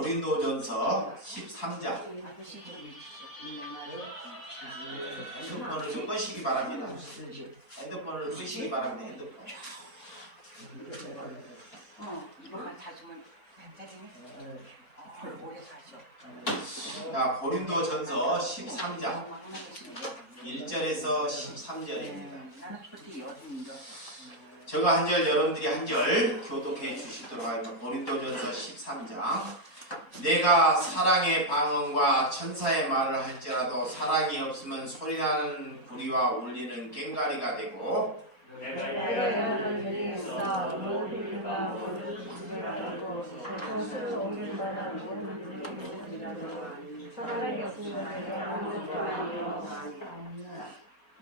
고린도전서 13장. 핸드폰을 좀 끄시기 바랍니다. 핸드폰을 끄시기 바랍니다. 핸드폰. 이거만 사주면 되네. 오래 사죠. 자, 고린도전서 13장 1절에서 13절입니다. 제가 한 절, 여러분들이 한 절 교독해 주시도록 하겠습니다. 고린도전서 13장. 내가 사랑의 방언과 천사의 말을 할지라도 사랑이 없으면 소리나는 구리와 울리는 꽹과리가 되고,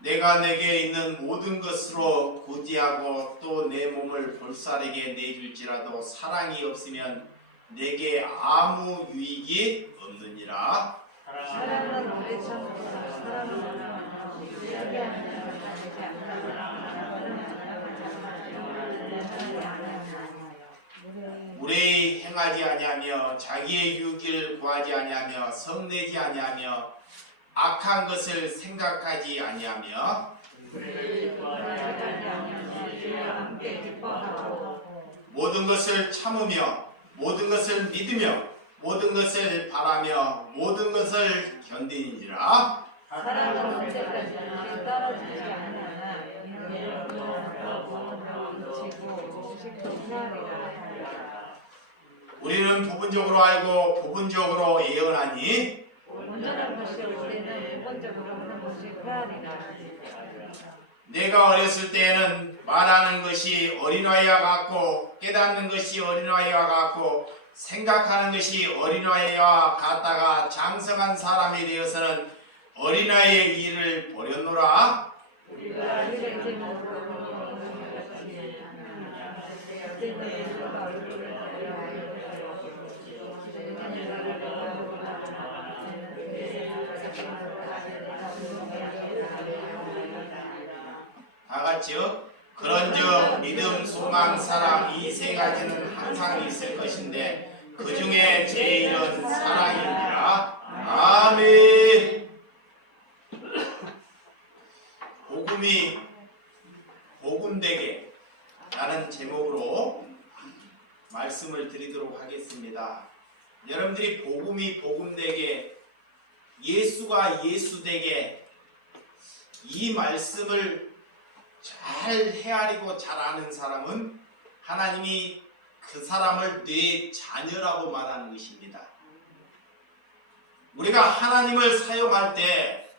내가 내게 있는 모든 것으로 고지하고 또 내 몸을 볼살에게 내줄지라도 사랑이 없으면 내게 아무 유익이 없느니라. 무례히 행하지 아니하며 자기의 유익을 구하지 아니하며 성내지 아니하며 악한 것을 생각하지 아니하며 모든 것을 참으며 모든 것을 믿으며 모든 것을 바라며 모든 것을 견디니라. 사랑은 언제까지 떨어지지 않으나 우리는 부분적으로 알고 부분적으로 예언하니 온전한 것이 우리는 부분적으로 하는 것이 그하리라. 내가 어렸을 때에는 말하는 것이 어린아이와 같고 깨닫는 것이 어린아이와 같고 생각하는 것이 어린아이와 같다가 장성한 사람이 되어서는 어린아이의 일을 버렸노라. 다같이요. 그런즉 믿음, 소망, 사랑 이 세 가지는 항상 있을 것인데 그 중에 제일은 사랑이니라. 아멘. 복음이 복음되게 라는 제목으로 말씀을 드리도록 하겠습니다. 여러분들이 복음이 복음되게, 예수가 예수되게, 이 말씀을 잘 헤아리고 잘 아는 사람은 하나님이 그 사람을 내 자녀라고 말하는 것입니다. 우리가 하나님을 사용할 때,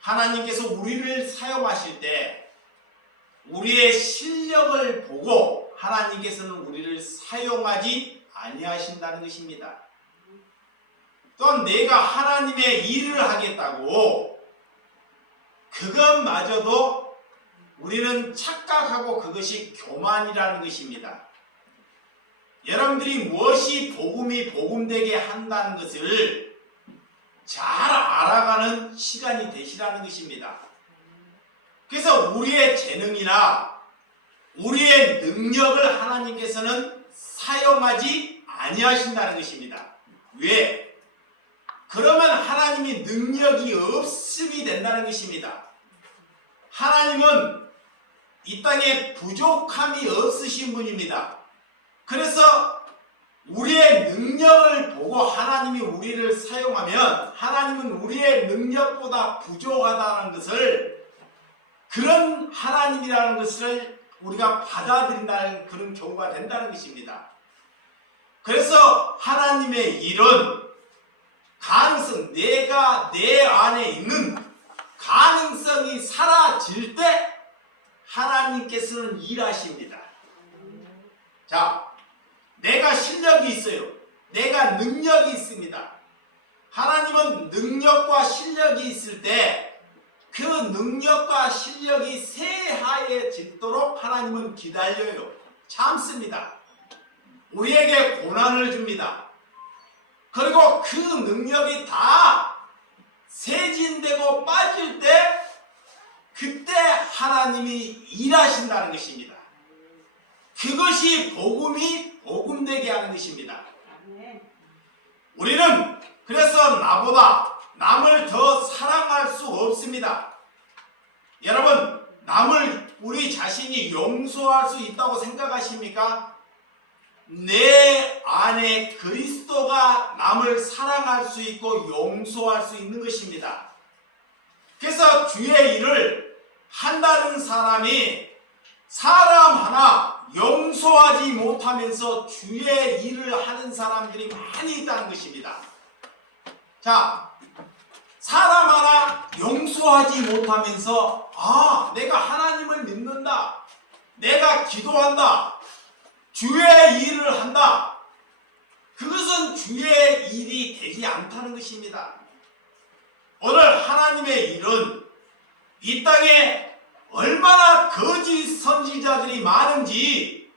하나님께서 우리를 사용하실 때 우리의 실력을 보고 하나님께서는 우리를 사용하지 아니하신다는 것입니다. 또한 내가 하나님의 일을 하겠다고 그것마저도 우리는 착각하고 그것이 교만이라는 것입니다. 여러분들이 무엇이 복음이 복음되게 한다는 것을 잘 알아가는 시간이 되시라는 것입니다. 그래서 우리의 재능이나 우리의 능력을 하나님께서는 사용하지 아니하신다는 것입니다. 왜? 그러면 하나님이 능력이 없음이 된다는 것입니다. 하나님은 이 땅에 부족함이 없으신 분입니다. 그래서 우리의 능력을 보고 하나님이 우리를 사용하면 하나님은 우리의 능력보다 부족하다는 것을, 그런 하나님이라는 것을 우리가 받아들인다는 그런 경우가 된다는 것입니다. 그래서 하나님의 일은 가능성, 내가 내 안에 있는 가능성이 사라질 때 하나님께서는 일하십니다. 자, 내가 실력이 있어요. 내가 능력이 있습니다. 하나님은 능력과 실력이 있을 때 그 능력과 실력이 새하얘지도록 하나님은 기다려요. 참습니다. 우리에게 고난을 줍니다. 그리고 그 능력이 다 세진되고 빠질 때 그때 하나님이 일하신다는 것입니다. 그것이 복음이 복음되게 하는 것입니다. 우리는 그래서 나보다 남을 더 사랑할 수 없습니다. 여러분, 남을 우리 자신이 용서할 수 있다고 생각하십니까? 내 안에 그리스도가 남을 사랑할 수 있고 용서할 수 있는 것입니다. 그래서 주의 일을 한다는 사람이 사람 하나 용서하지 못하면서 주의 일을 하는 사람들이 많이 있다는 것입니다. 자, 사람 하나 용서하지 못하면서 내가 하나님을 믿는다, 내가 기도한다, 주의 일을 한다, 그것은 주의 일이 되지 않다는 것입니다. 오늘 하나님의 일은 이 땅에 얼마나 거짓 선지자들이 많은지,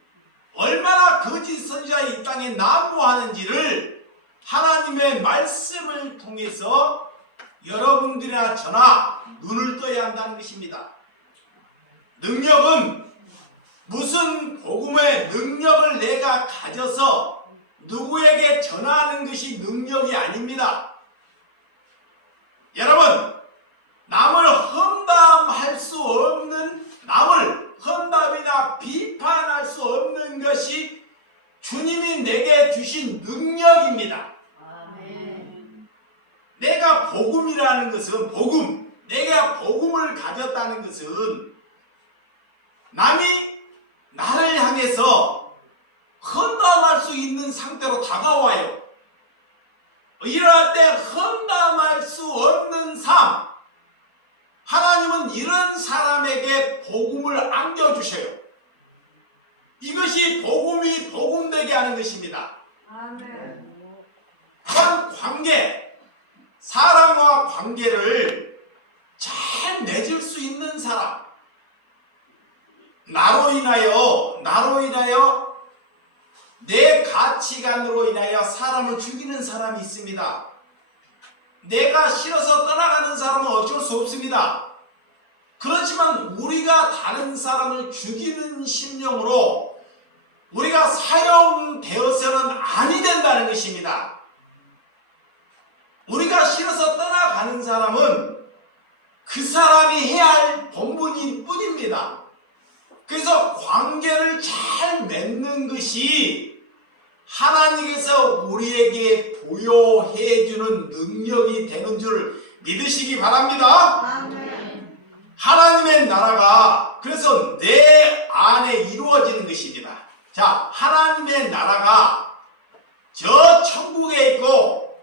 얼마나 거짓 선지자 이 땅에 난무하는지를 하나님의 말씀을 통해서 여러분들이나 저나 눈을 떠야 한다는 것입니다. 능력은 무슨 복음의 능력을 내가 가져서 누구에게 전하는 것이 능력이 아닙니다. 여러분, 남을 험담할 수 없는, 남을 험담이나 비판할 수 없는 것이 주님이 내게 주신 능력입니다. 내가 복음이라는 것은, 내가 복음을 가졌다는 것은 남이 나를 향해서 험담할 수 있는 상태로 다가와요. 이럴 때 험담할 수 없는 삶, 하나님은 이런 사람에게 복음을 안겨주셔요. 이것이 복음이 복음되게 하는 것입니다. 또한 관계, 사람과 관계를 잘 맺을 수 있는 사람, 나로 인하여 내 가치관으로 인하여 사람을 죽이는 사람이 있습니다. 내가 싫어서 떠나가는 사람은 어쩔 수 없습니다. 그렇지만 우리가 다른 사람을 죽이는 심령으로 우리가 사용되어서는 아니 된다는 것입니다. 우리가 싫어서 떠나가는 사람은 그 사람이 해야 할 본분일 뿐입니다. 그래서 관계를 잘 맺는 것이 하나님께서 우리에게 부여해 주는 능력이 되는 줄 믿으시기 바랍니다. 하나님의 나라가 그래서 내 안에 이루어지는 것입니다. 자, 하나님의 나라가 저 천국에 있고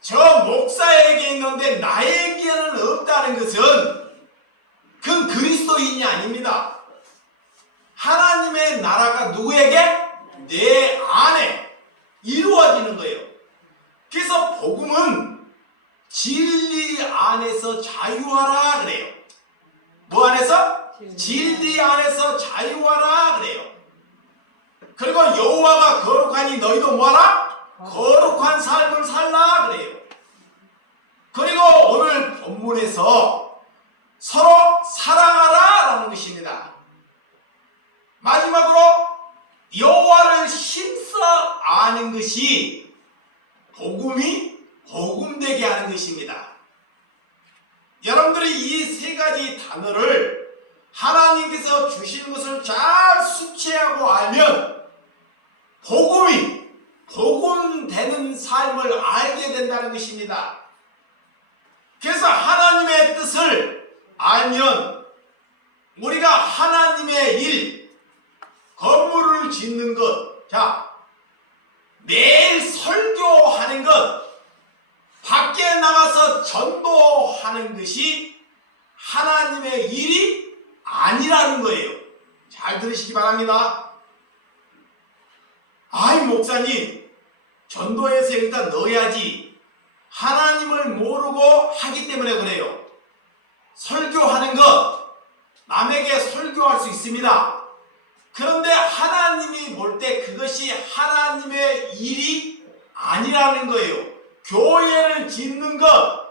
저 목사에게 있는데 나에게는 없다는 것은 그건 그리스도인이 아닙니다. 하나님의 나라가 누구에게? 내 안에 이루어지는 거예요. 그래서 복음은 진리 안에서 자유하라 그래요. 뭐 안에서? 진리 안에서 자유하라 그래요. 그리고 여호와가 거룩하니 너희도 뭐하라? 거룩한 삶을 살라 그래요. 그리고 오늘 본문에서 서로 사랑하라 라는 것입니다. 마지막으로 여호와를 힘써 아는 것이 복음이 복음되게 하는 것입니다. 여러분들이 이 세 가지 단어를 하나님께서 주신 것을 잘 숙지하고 알면 복음이 복음되는 삶을 알게 된다는 것입니다. 그래서 하나님의 뜻을 알면 우리가 하나님의 일, 건물을 짓는 것, 자, 매일 설교하는 것, 밖에 나가서 전도하는 것이 하나님의 일이 아니라는 거예요. 잘 들으시기 바랍니다. 아이 목사님, 전도해서 여기다 넣어야지. 하나님을 모르고 하기 때문에 그래요. 설교하는 것, 남에게 설교할 수 있습니다. 그런데 하나님이 볼 때 그것이 하나님의 일이 아니라는 거예요. 교회를 짓는 것,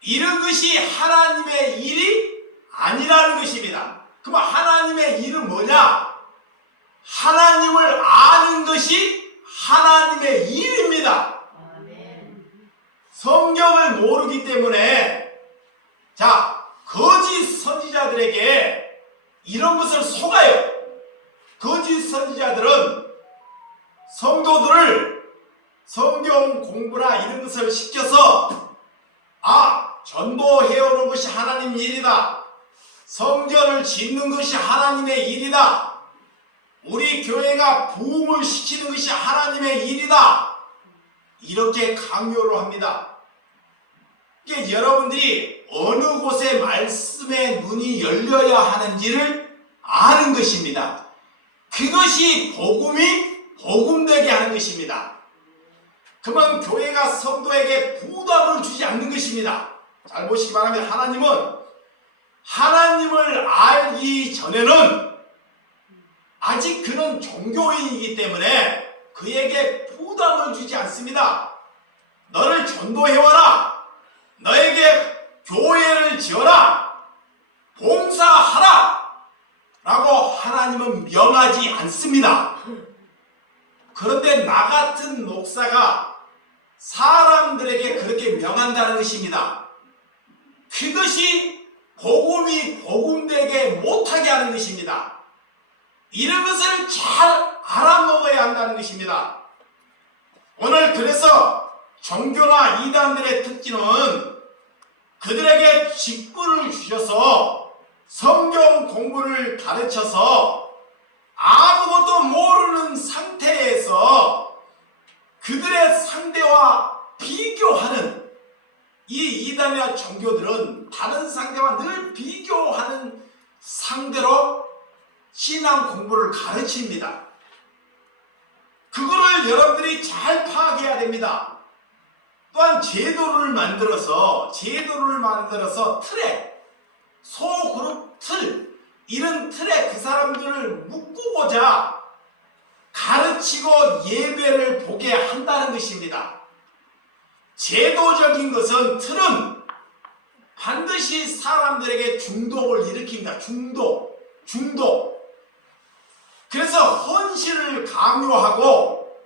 이런 것이 하나님의 일이 아니라는 것입니다. 그럼 하나님의 일은 뭐냐? 하나님을 아는 것이 하나님의 일입니다. 성경을 모르기 때문에 자, 거짓 선지자들에게 이런 것을 속아요. 거짓 선지자들은 성도들을 성경 공부나 이런 것을 시켜서 전도해오는 것이 하나님 일이다. 성전을 짓는 것이 하나님의 일이다. 우리 교회가 부흥을 시키는 것이 하나님의 일이다. 이렇게 강요를 합니다. 그러니까 여러분들이 어느 곳에 말씀의 눈이 열려야 하는지를 아는 것입니다. 그것이 복음이 복음되게 하는 것입니다. 그러면 교회가 성도에게 부담을 주지 않는 것입니다. 잘 보시기 바랍니다. 하나님을 알기 전에는 아직 그는 종교인이기 때문에 그에게 부담을 주지 않습니다. 너를 전도해와라. 너에게 교회를 지어라. 봉사하라. 라고 하나님은 명하지 않습니다. 그런데 나 같은 목사가 사람들에게 그렇게 명한다는 것입니다. 그것이 복음이 복음되게 못하게 하는 것입니다. 이런 것을 잘 알아먹어야 한다는 것입니다. 오늘 그래서 종교나 이단들의 특징은 그들에게 직분을 주셔서 성경 공부를 가르쳐서 아무것도 모르는 상태에서 그들의 상대와 비교하는 이 이단이나 종교들은 다른 상대와 늘 비교하는 상대로 신앙 공부를 가르칩니다. 그거를 여러분들이 잘 파악해야 됩니다. 또한 제도를 만들어서 틀에 소그룹 틀 이런 틀에 그 사람들을 묶고자 가르치고 예배를 보게 한다는 것입니다. 제도적인 것은 틀은 반드시 사람들에게 중독을 일으킵니다. 중독. 그래서 헌신을 강요하고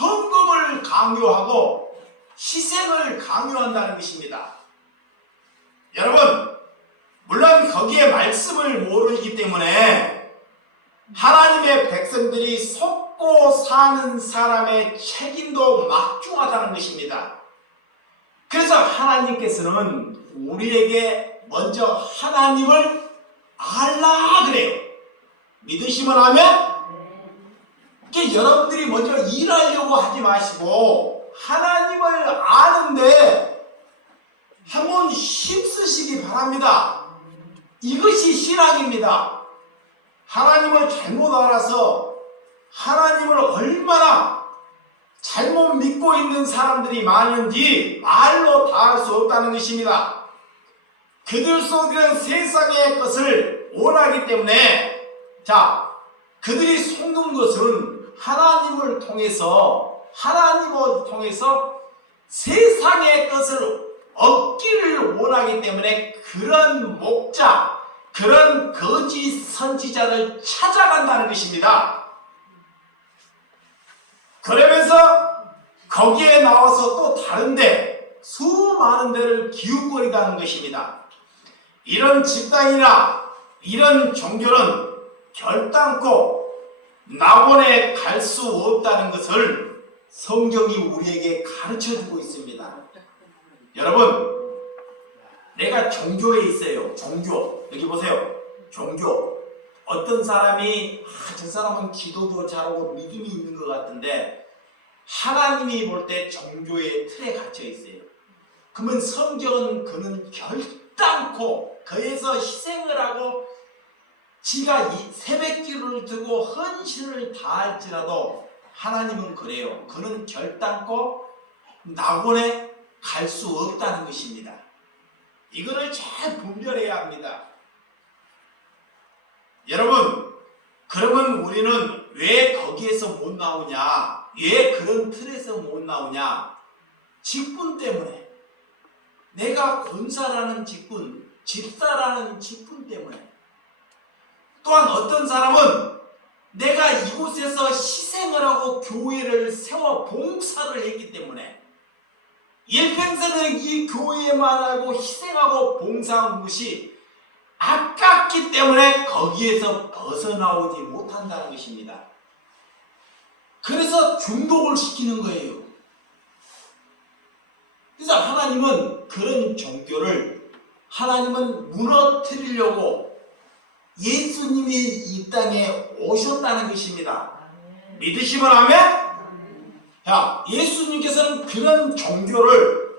헌금을 강요하고 희생을 강요한다는 것입니다. 여러분, 물론 거기에 말씀을 모르기 때문에 하나님의 백성들이 속고 사는 사람의 책임도 막중하다는 것입니다. 그래서 하나님께서는 우리에게 먼저 하나님을 알라 그래요. 믿으시면 하면 여러분들이 먼저 일하려고 하지 마시고 하나님을 아는데 한번 힘쓰시기 바랍니다. 이것이 신앙입니다. 하나님을 잘못 알아서 하나님을 얼마나 잘못 믿고 있는 사람들이 많은지 말로 다 할 수 없다는 것입니다. 그들 속에는 세상의 것을 원하기 때문에 그들이 속는 것은 하나님을 통해서 세상의 것을 얻기를 원하기 때문에 그런 목자, 그런 거짓 선지자를 찾아간다는 것입니다. 그러면서 거기에 나와서 또 다른데 수많은 데를 기웃거리다는 것입니다. 이런 집단이나 이런 종교는 결단코 낙원에 갈 수 없다는 것을 성경이 우리에게 가르쳐주고 있습니다. 여러분, 내가 종교에 있어요. 종교. 여기 보세요. 종교. 어떤 사람이 저 사람은 기도도 잘하고 믿음이 있는 것 같은데 하나님이 볼 때 종교의 틀에 갇혀 있어요. 그러면 성경은 그는 결단코 거기서 희생을 하고 지가 새벽기를 두고 헌신을 다할지라도 하나님은 그래요. 그는 결단코 낙원에 갈 수 없다는 것입니다. 이거를 잘 분별해야 합니다. 여러분, 그러면 우리는 왜 거기에서 못 나오냐? 왜 그런 틀에서 못 나오냐? 직분 때문에. 내가 권사라는 직분, 집사라는 직분 때문에. 또한 어떤 사람은 내가 이곳에서 희생을 하고 교회를 세워 봉사를 했기 때문에 일평생을 이 교회만 알고 희생하고 봉사한 것이 아깝기 때문에 거기에서 벗어나오지 못한다는 것입니다. 그래서 중독을 시키는 거예요. 그래서 하나님은 그런 종교를 하나님은 무너뜨리려고 예수님이 이 땅에 오셨다는 것입니다. 믿으시면 아멘? 자, 예수님께서는 그런 종교를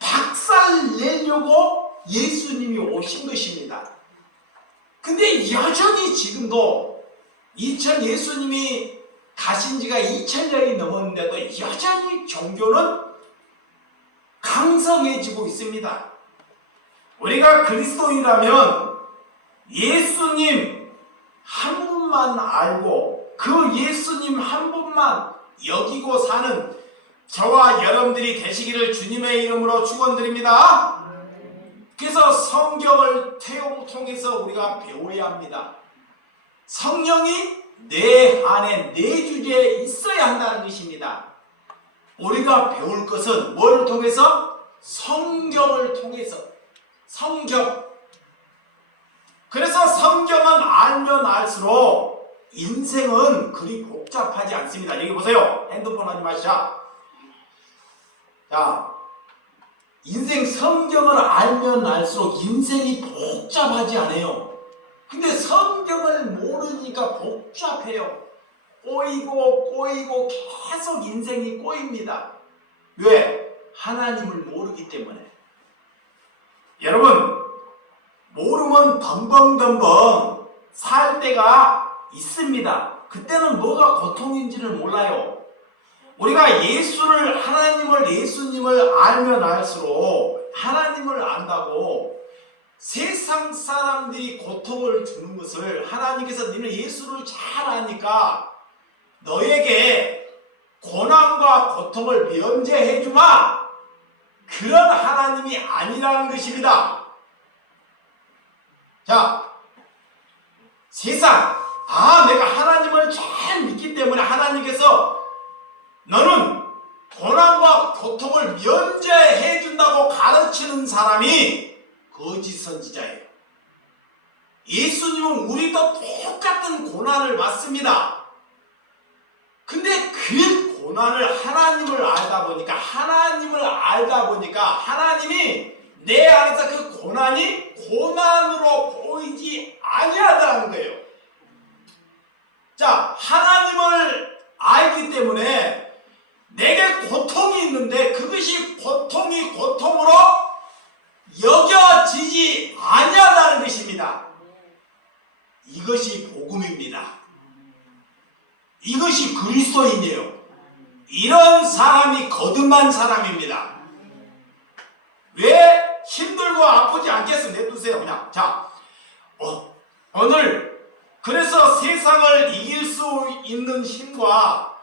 박살내려고 예수님이 오신 것입니다. 근데 여전히 지금도 예수님이 가신 지가 2000년이 넘었는데도 여전히 종교는 강성해지고 있습니다. 우리가 그리스도인이라면 예수님 한 분만 알고 그 예수님 한 분만 여기고 사는 저와 여러분들이 되시기를 주님의 이름으로 축원드립니다. 그래서 성경을 통해서 우리가 배워야 합니다. 성령이 내 안에 내주에 있어야 한다는 것입니다. 우리가 배울 것은 뭘 통해서? 성경을 통해서. 성경. 그래서 성경은 알면 알수록 인생은 그리 복잡하지 않습니다. 여기 보세요. 핸드폰 하지 마시자. 자, 인생 성경을 알면 알수록 인생이 복잡하지 않아요. 근데 성경을 모르니까 복잡해요. 꼬이고 계속 인생이 꼬입니다. 왜? 하나님을 모르기 때문에. 여러분, 모르면 덤벙덤벙 살 때가 있습니다. 그때는 뭐가 고통인지를 몰라요. 우리가 예수님을 알면 알수록 하나님을 안다고 세상 사람들이 고통을 주는 것을 하나님께서 너는 예수를 잘 아니까 너에게 고난과 고통을 면제해 주마. 그런 하나님이 아니라는 것입니다. 자, 세상, 내가 하나님을 잘 믿기 때문에 하나님께서 너는 고난과 고통을 면제해 준다고 가르치는 사람이 거짓 선지자예요. 예수님은 우리도 똑같은 고난을 받습니다. 근데 그 고난을 하나님을 알다 보니까 하나님이 내 안에서 그 고난이 고난으로 보이지 아니하다는 거예요. 자, 하나님을 알기 때문에 내게 고통이 있는데 그것이 고통이 고통으로 여겨지지 아니하다는 것입니다. 이것이 복음입니다. 이것이 그리스도인이에요. 이런 사람이 거듭난 사람입니다. 왜 힘들고 아프지 않겠어? 내두세요. 그냥. 자, 오늘 그래서 세상을 이길 수 있는 힘과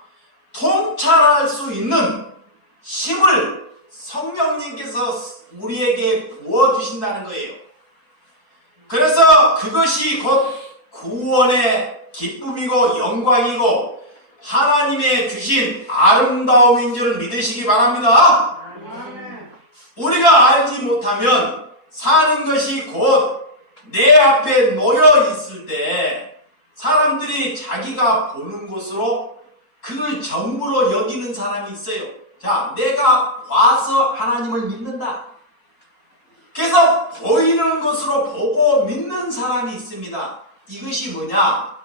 통찰할 수 있는 힘을 성령님께서 우리에게 부어주신다는 거예요. 그래서 그것이 곧 구원의 기쁨이고 영광이고 하나님의 주신 아름다움인 줄 믿으시기 바랍니다. 우리가 알지 못하면 사는 것이 곧 내 앞에 놓여 있을 때 사람들이 자기가 보는 것으로 그걸 전부로 여기는 사람이 있어요. 자, 내가 봐서 하나님을 믿는다. 그래서 보이는 것으로 보고 믿는 사람이 있습니다. 이것이 뭐냐?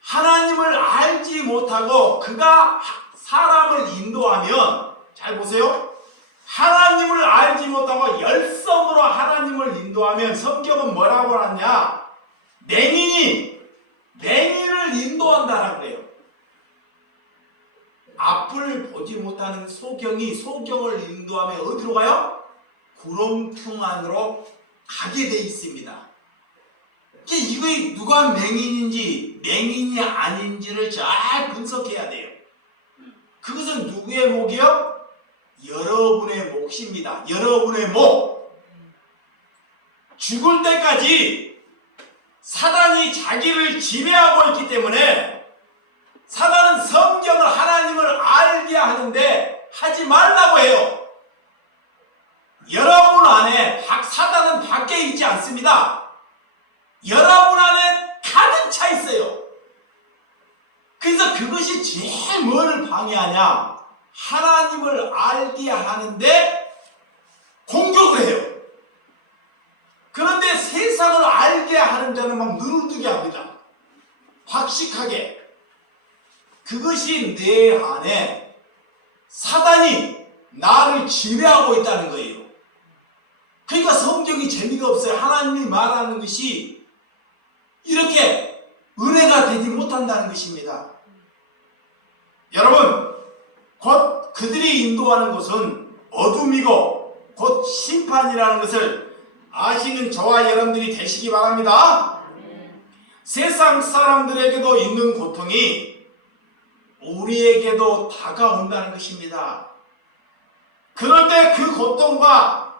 하나님을 알지 못하고 그가 사람을 인도하면, 잘 보세요. 하나님을 알지 못하고 열성으로 하나님을 인도하면 성경은 뭐라고 하냐? 맹인을 인도한다는 거예요. 앞을 보지 못하는 소경을 인도하면 어디로 가요? 구렁텅 안으로 가게 돼 있습니다. 이거 누가 맹인인지 맹인이 아닌지를 잘 분석해야 돼요. 그것은 누구의 몫이요? 여러분의 몫입니다. 여러분의 몫. 죽을 때까지 사단이 자기를 지배하고 있기 때문에 사단은 성경을 하나님을 알게 하는데 하지 하지 말라고 해요. 여러분 안에 사단은 밖에 있지 않습니다. 여러분 안에 가득 차 있어요. 그래서 그것이 제일 뭘 방해하냐? 하나님을 알게 하는데 공격을 해요. 그런데 세상을 알게 하는 자는 막 눈을 뜨게 합니다. 확실하게. 그것이 내 안에 사단이 나를 지배하고 있다는 거예요. 그러니까 성경이 재미가 없어요. 하나님이 말하는 것이 이렇게 은혜가 되지 못한다는 것입니다. 여러분, 곧 그들이 인도하는 것은 어둠이고 곧 심판이라는 것을 아시는 저와 여러분들이 되시기 바랍니다. 세상 사람들에게도 있는 고통이 우리에게도 다가온다는 것입니다. 그럴 때 그 고통과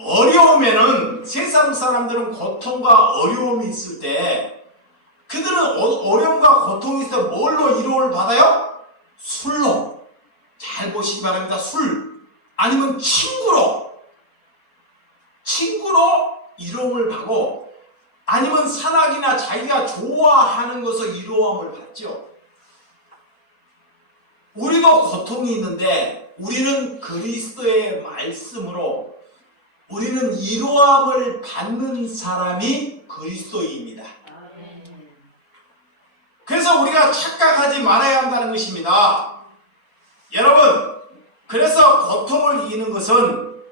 어려움에는, 세상 사람들은 고통과 어려움이 있을 때 그들은 어려움과 고통이 있을 때 뭘로 위로를 받아요? 술로. 잘 보시기 바랍니다. 술 아니면 친구로 위로움을 받고, 아니면 산악이나 자기가 좋아하는 것을 위로함을 받죠. 우리도 고통이 있는데 우리는 그리스도의 말씀으로 우리는 위로함을 받는 사람이 그리스도입니다. 그래서 우리가 착각하지 말아야 한다는 것입니다. 여러분, 그래서 고통을 이기는 것은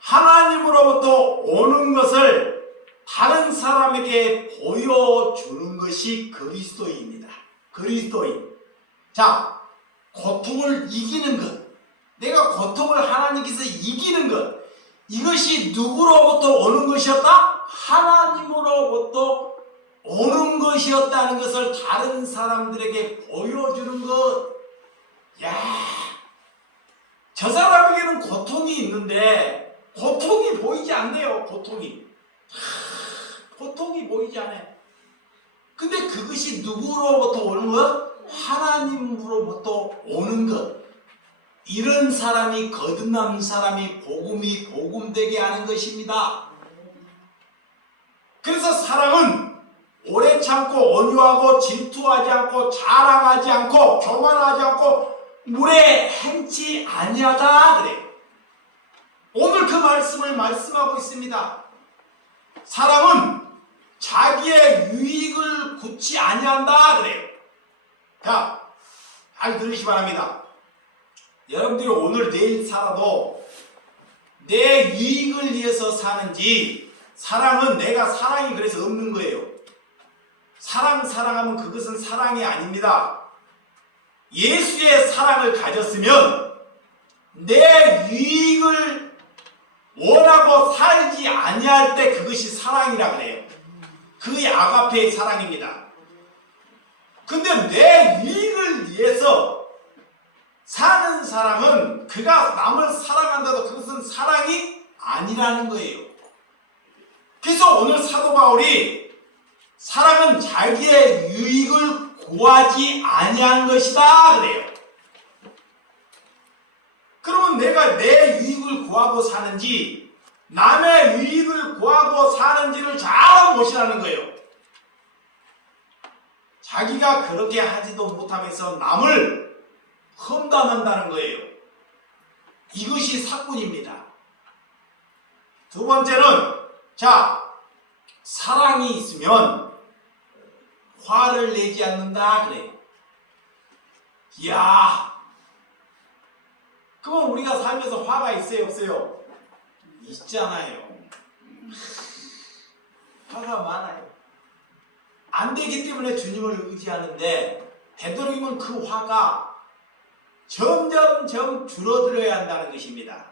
하나님으로부터 오는 것을 다른 사람에게 보여주는 것이 그리스도입니다. 그리스도인. 자, 고통을 이기는 것, 내가 고통을 하나님께서 이기는 것, 이것이 누구로부터 오는 것이었다? 하나님으로부터 오는 것이었다는 것을 다른 사람들에게 보여주는 것. 야, 저 사람에게는 고통이 있는데 고통이 보이지 않네요. 고통이 보이지 않아요. 근데 그것이 누구로부터 오는 것? 하나님으로부터 오는 것. 이런 사람이, 거듭난 사람이 복음이 복음되게 하는 것입니다. 그래서 사랑은 오래 참고 온유하고 질투하지 않고 자랑하지 않고 교만하지 않고 물에 행치 아니하다 그래요. 오늘 그 말씀을 말씀하고 있습니다. 사랑은 자기의 유익을 굳이 아니한다 그래요. 자, 잘 들으시기 바랍니다. 여러분들이 오늘 내일 살아도 내 유익을 위해서 사는지, 사랑은 내가 사랑이 그래서 없는 거예요. 사랑하면 그것은 사랑이 아닙니다. 예수의 사랑을 가졌으면 내 유익을 원하고 살지 아니할 때 그것이 사랑이라 그래요. 그게 아가페의 사랑입니다. 근데 내 유익을 위해서 사는 사람은 그가 남을 사랑한다도 그것은 사랑이 아니라는 거예요. 그래서 오늘 사도 바울이 사랑은 자기의 유익을 구하지 아니한 것이다 그래요. 그러면 내가 내 유익을 구하고 사는지 남의 유익을 구하고 사는지를 잘 보시라는 거예요. 자기가 그렇게 하지도 못하면서 남을 험담한다는 거예요. 이것이 사꾼입니다. 두 번째는, 자, 사랑이 있으면 화를 내지 않는다 그래요. 이야, 그럼 우리가 살면서 화가 있어요 없어요? 있잖아요. 화가 많아요. 안 되기 때문에 주님을 의지하는데 되도록이면 그 화가 점점점 줄어들어야 한다는 것입니다.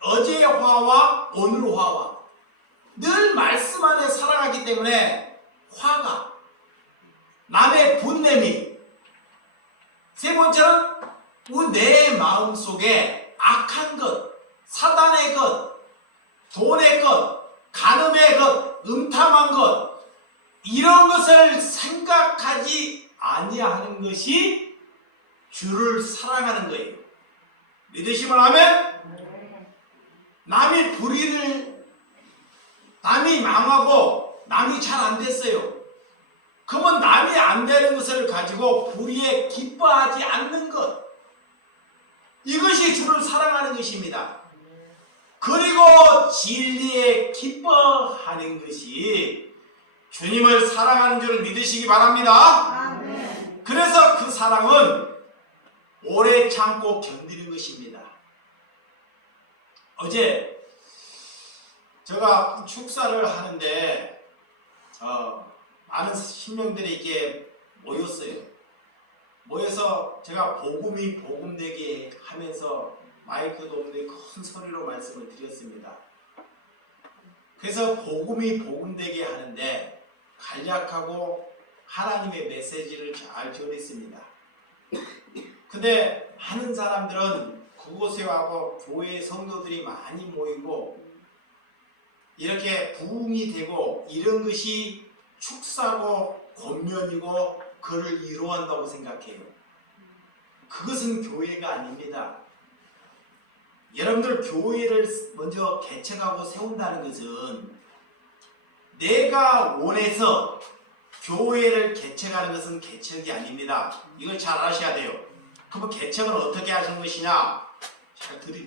어제의 화와 오늘 화와 늘 말씀 안에 살아가기 때문에 화가, 남의 분냄이. 세 번째는 내 마음속에 악한 것, 사단의 것, 돈의 것, 간음의 것, 음탐한 것, 이런 것을 생각하지 아니하는 것이 주를 사랑하는 거예요. 믿으시면 아멘? 남이 남이 망하고 남이 잘 안 됐어요. 그러면 남이 안 되는 것을 가지고 불의에 기뻐하지 않는 것. 이것이 주를 사랑하는 것입니다. 그리고 진리에 기뻐하는 것이 주님을 사랑하는 줄을 믿으시기 바랍니다. 그래서 그 사랑은 오래 참고 견디는 것입니다. 어제 제가 축사를 하는데 많은 신명들이 이렇게 모였어요. 모여서 제가 복음이 복음되게 하면서 마이크도 없는데 큰 소리로 말씀을 드렸습니다. 그래서 복음이 복음되게 하는데 간략하고 하나님의 메시지를 잘 전했습니다. 근데 많은 사람들은 그곳에 와서 교회 성도들이 많이 모이고 이렇게 부흥이 되고 이런 것이 축사고 권면이고 그를 이루어한다고 생각해요. 그것은 교회가 아닙니다. 여러분들 교회를 먼저 개척하고 세운다는 것은 내가 원해서 교회를 개척하는 것은 개척이 아닙니다. 이걸 잘 아셔야 돼요. 그럼 개척은 어떻게 하시는 것이냐?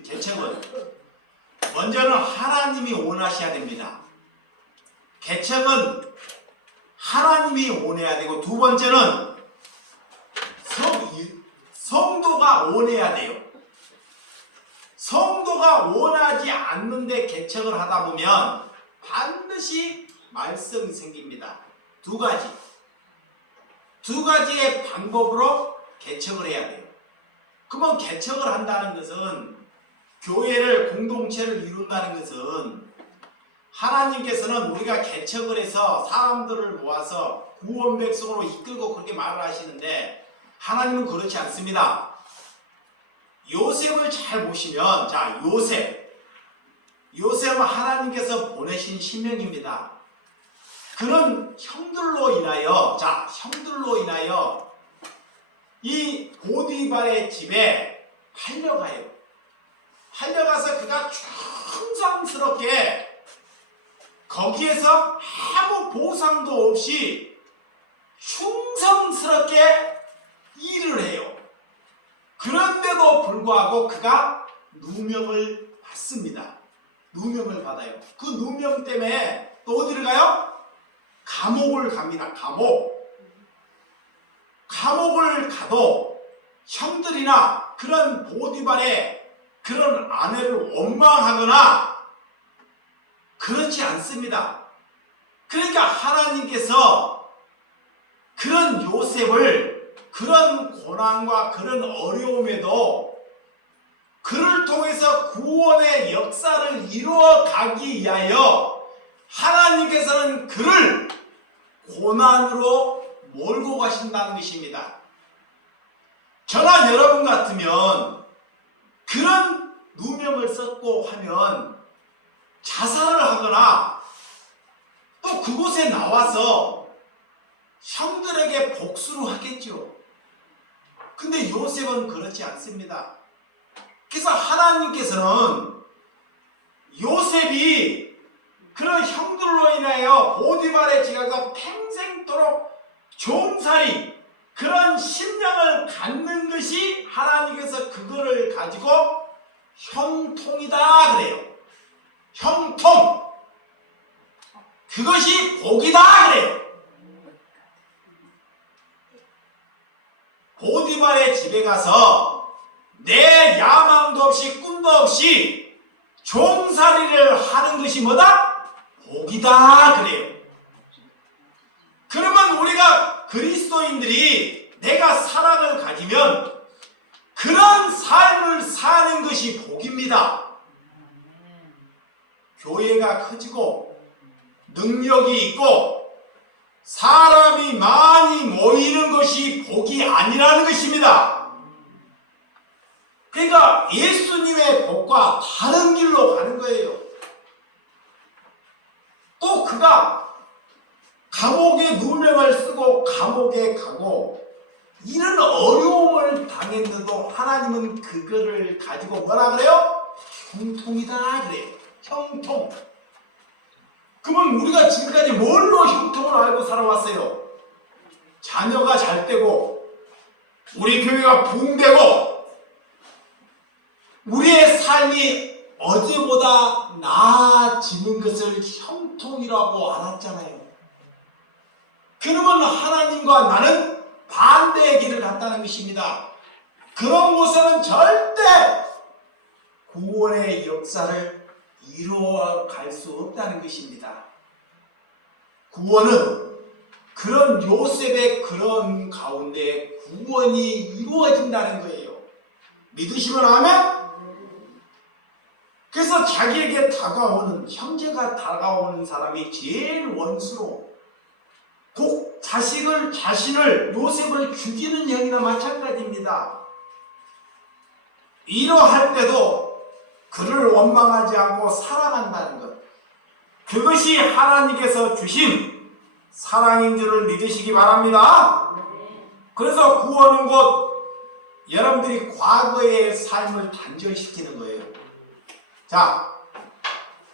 개척은 먼저는 하나님이 원하셔야 됩니다. 개척은 하나님이 원해야 되고 두 번째는 성도가 원해야 돼요. 성도가 원하지 않는데 개척을 하다 보면 반드시 말썽이 생깁니다. 두 가지의 방법으로 개척을 해야 돼요. 그러면 개척을 한다는 것은 교회를 공동체를 이룬다는 것은 하나님께서는 우리가 개척을 해서 사람들을 모아서 구원 백성으로 이끌고 그렇게 말을 하시는데 하나님은 그렇지 않습니다. 요셉을 잘 보시면 자 요셉은 하나님께서 보내신 신명입니다. 그는 형들로 인하여 이 보디발의 집에 팔려가서 그가 충성스럽게 거기에서 아무 보상도 없이 충성스럽게 일을 해요. 그런데도 불구하고 그가 누명을 받습니다. 누명을 받아요. 그 누명 때문에 또 어디를 가요? 감옥을 갑니다. 감옥을 가도 형들이나 그런 보디발의 그런 아내를 원망하거나 그렇지 않습니다. 그러니까 하나님께서 그런 요셉을 그런 고난과 그런 어려움에도 그를 통해서 구원의 역사를 이루어 가기 위하여 하나님께서는 그를 고난으로 몰고 가신다는 것입니다. 저나 여러분 같으면 그런 누명을 썼고 하면 자살을 하거나 또 그곳에 나와서 형들에게 복수를 하겠죠. 근데 요셉은 그렇지 않습니다. 그래서 하나님께서는 요셉이 그런 형들로 인하여 보디발의 지가서 평생토록 종살이 그런 심령을 갖는 것이 하나님께서 그거를 가지고 형통이다 그래요. 형통. 그것이 복이다 그래요. 보디발의 집에 가서 내 야망도 없이 꿈도 없이 종살이를 하는 것이 뭐다? 복이다 그래요. 그러면 우리가 그리스도인들이 내가 사랑을 가지면 그런 삶을 사는 것이 복입니다. 교회가 커지고 능력이 있고 사람이 많이 모이는 것이 복이 아니라는 것입니다. 그러니까 예수님의 복과 다른 길로 가는 거예요. 또 그가 감옥에 누명을 쓰고 감옥에 가고 이런 어려움을 당했는데도 하나님은 그거를 가지고 뭐라 그래요? 형통이다 그래요. 형통. 그러면 우리가 지금까지 뭘로 형통을 알고 살아왔어요? 자녀가 잘 되고 우리 교회가 부흥되고 우리의 삶이 어제보다 나아지는 것을 형통이라고 알았잖아요. 그러면 하나님과 나는 반대의 길을 갔다는 것입니다. 그런 곳에는 절대 구원의 역사를 이루어갈 수 없다는 것입니다. 구원은 그런 요셉의 그런 가운데 구원이 이루어진다는 거예요. 믿으시면 아멘? 그래서 자기에게 다가오는, 형제가 다가오는 사람이 제일 원수로 곧 자신을 요셉을 죽이는 형이나 마찬가지입니다. 이러할 때도 그를 원망하지 않고 사랑한다는 것, 그것이 하나님께서 주신 사랑인 줄을 믿으시기 바랍니다. 그래서 구원은 곧 여러분들이 과거의 삶을 단절시키는 거예요. 자,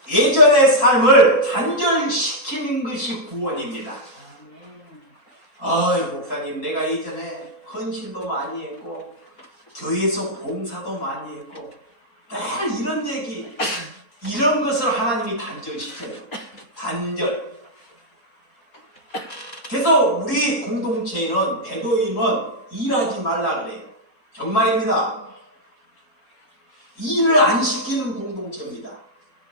예전의 삶을 단절시키는 것이 구원입니다. 목사님, 내가 예전에 헌신도 많이 했고 교회에서 봉사도 많이 했고 늘 이런 얘기, 이런 것을 하나님이 단절시켜요. 단절. 그래서 우리 공동체에는, 대도임은 일하지 말라 그래요. 정말입니다. 일을 안 시키는 공동체입니다.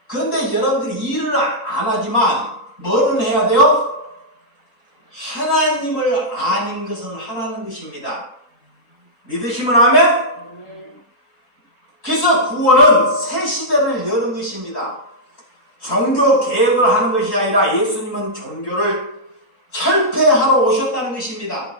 그런데 여러분들이 일을 안 하지만 뭐는 해야 돼요? 하나님을 아는 것은 하라는 것입니다. 믿으시면 아멘? 그래서 구원은 새 시대를 여는 것입니다. 종교 개혁을 하는 것이 아니라 예수님은 종교를 철폐하러 오셨다는 것입니다.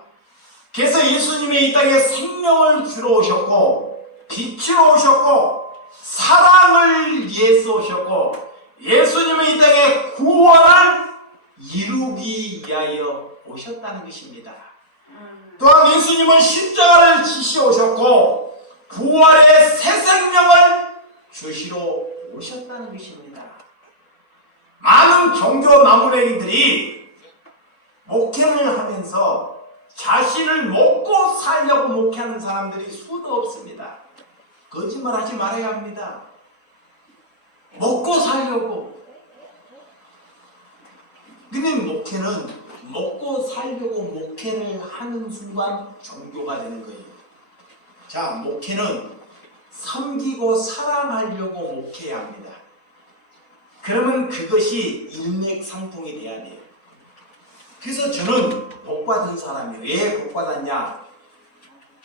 그래서 예수님이 이 땅에 생명을 주러 오셨고 빛으로 오셨고 사랑을 위해서 오셨고 예수님은 이 땅에 구원을 이루기 위하여 오셨다는 것입니다. 또한 예수님은 십자가를 지시러 오셨고 부활의 새 생명을 주시러 오셨다는 것입니다. 많은 종교 나무래기들이 목회를 하면서 자신을 먹고 살려고 목회하는 사람들이 수도 없습니다. 거짓말하지 말아야 합니다. 먹고 살려고. 근데 목회는 먹고 살려고 목회를 하는 순간 종교가 되는 거예요. 자, 목회는 섬기고 사랑하려고 목회해야 합니다. 그러면 그것이 일맥상통이 돼야 돼요. 그래서 저는 복받은 사람이에요. 왜 복받았냐?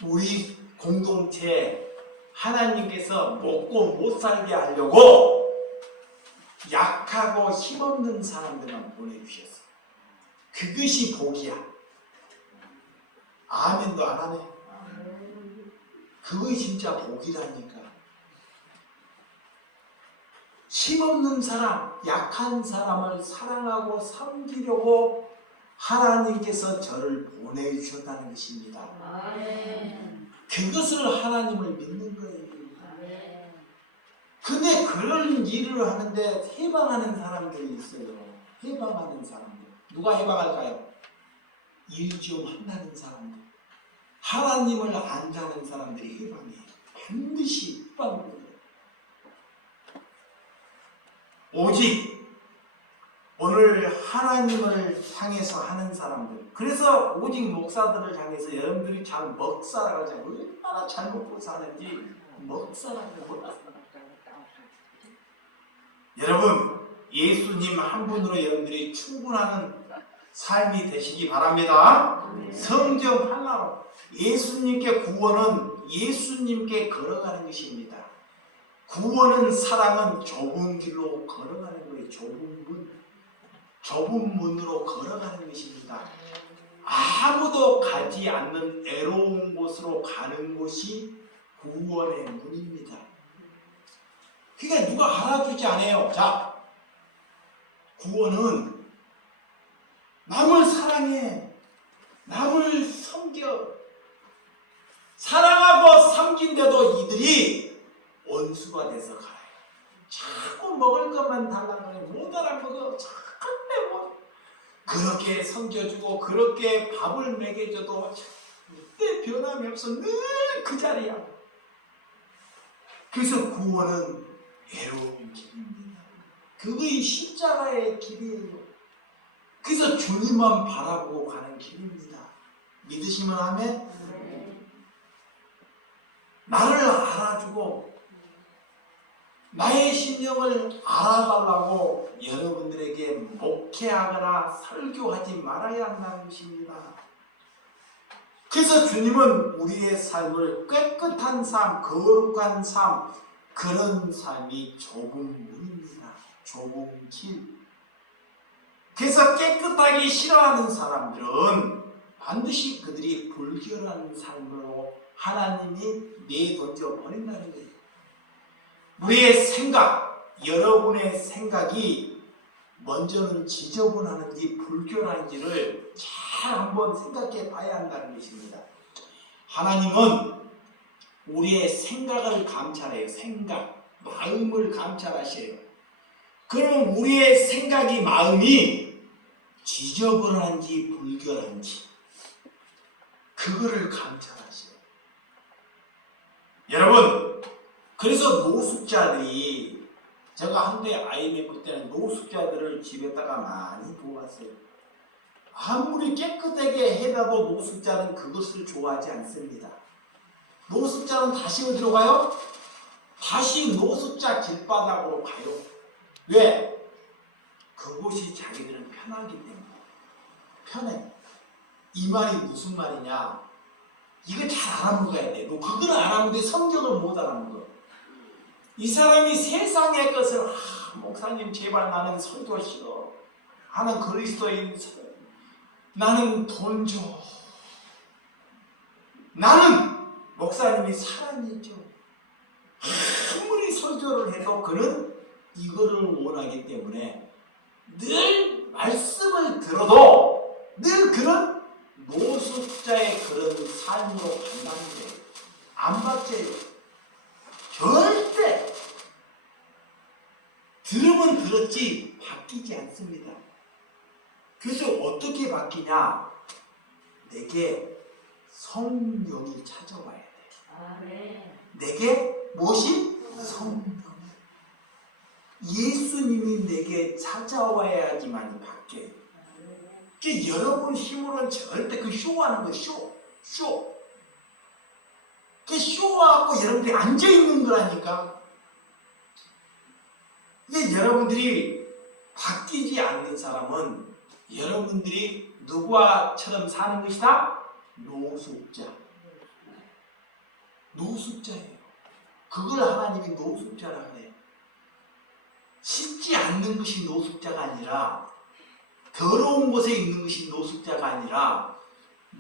우리 공동체 하나님께서 먹고 못 살게 하려고 약하고 힘없는 사람들만 보내주셨어요. 그것이 복이야. 아멘도 안 하네. 그것이 진짜 복이라니까. 힘없는 사람, 약한 사람을 사랑하고 섬기려고 하나님께서 저를 보내주셨다는 것입니다. 그것을 하나님을 믿는 거예요. 근데 그런 일을 하는데 해방하는 사람들이 있어요. 해방하는 사람들. 누가 해방할까요? 일 좀 한다는 사람들. 하나님을 안다는 사람들이 해방해요. 반드시 해방돼요. 오직 오늘 하나님을 향해서 하는 사람들. 그래서 오직 목사들을 향해서 여러분들이 잘 먹살아가지 얼마나 잘 먹고 사는지 먹살아가고. 여러분, 예수님 한 분으로 여러분들이 충분한 삶이 되시기 바랍니다. 성경 하나로 예수님께 구원은 예수님께 걸어가는 것입니다. 구원은 사랑은 좁은 길로 걸어가는 거예요. 좁은 문으로 걸어가는 것입니다. 아무도 가지 않는 애로운 곳으로 가는 곳이 구원의 문입니다. 그러니까 누가 알아주지 않아요. 자, 구원은 남을 사랑해, 남을 섬겨, 섬긴데도 이들이 원수가 돼서 가요. 자꾸 먹을 것만 달라고 해. 못 알아먹어. 절대 못. 그렇게 섬겨주고 그렇게 밥을 먹여줘도 절대 변함이 없어. 늘 그 자리야. 그래서 구원은 외로운 길입니다. 그거의 십자가의 길이에요. 그래서 주님만 바라보고 가는 길입니다. 믿으시면 아멘? 나를 알아주고 나의 심령을 알아달라고 여러분들에게 목회하거나 설교하지 말아야 한다는 것입니다. 그래서 주님은 우리의 삶을 깨끗한 삶, 거룩한 삶, 그런 삶이 좁은 문입니다. 좁은 길. 그래서 깨끗하기 싫어하는 사람들은 반드시 그들이 불결한 삶으로 하나님이 내던져 버린다는 거예요. 우리의 생각, 여러분의 생각이 먼저는 지저분한지 불결한지를 잘 한번 생각해 봐야 한다는 것입니다. 하나님은 우리의 생각을 감찰해요. 생각, 마음을 감찰하셔요. 그러면 우리의 생각이, 마음이 지저분한지 불결한지 그거를 감찰하셔요. 여러분, 그래서 노숙자들이, 제가 한때 IMF 때는 노숙자들을 집에다가 많이 도왔어요. 아무리 깨끗하게 해놔도 노숙자는 그것을 좋아하지 않습니다. 노숙자는 다시 어디로 가요? 다시 노숙자 길바닥으로 가요. 왜? 그곳이 자기들은 편하기 때문에. 편해. 이 말이 무슨 말이냐? 이거 잘 알아먹어야 돼. 너 그걸 알아먹는데 성경을 못 알아먹어. 이 사람이 세상의 것을, 목사님 제발 나는 설교 싫어. 나는 그리스도인, 나는 돈 줘. 나는 목사님이 사랑이죠. 아무리 설교를 해도 그는 이거를 원하기 때문에 늘 말씀을 들어도 늘 그런 노숙자의 그런 삶으로 간다는 거예요. 안 바뀌어요. 절대 들으면 들었지 바뀌지 않습니다. 그래서 어떻게 바뀌냐? 내게 성령이 찾아와야 돼. 내게 무엇이? 성령. 예수님이 내게 찾아와야지만 바뀌어요. 그러니까 여러분 힘으로는 절대 그 쇼하는 거 쇼. 그 쇼하고 여러분들이 앉아있는 거라니까. 이게 여러분들이 바뀌지 않는 사람은 여러분들이 누구와처럼 사는 것이다? 노숙자예요. 그걸 하나님이 노숙자라 그래요. 씻지 않는 것이 노숙자가 아니라, 더러운 곳에 있는 것이 노숙자가 아니라,